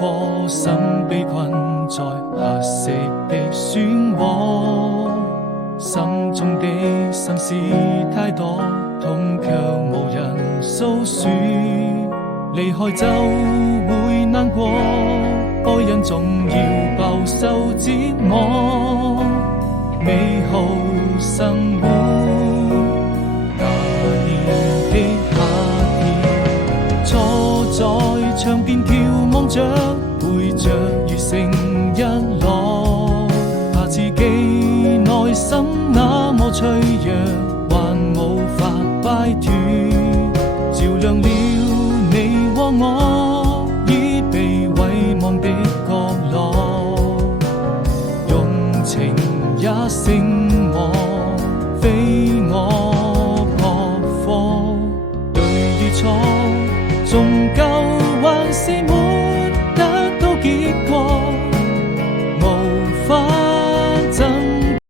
顆心被困在黑色的漩渦，心中的心事太多，痛卻無人訴說。離開就會難過，愛人總要飽受折磨。美好生活，那年的夏天，坐在窗邊眺望着，背着雨成日落，怕自己內心那麼脆弱，還無法擺脫，照亮了你和我已被遺忘的角落，用情也勝我，非我撲火，對與錯，終究還是沒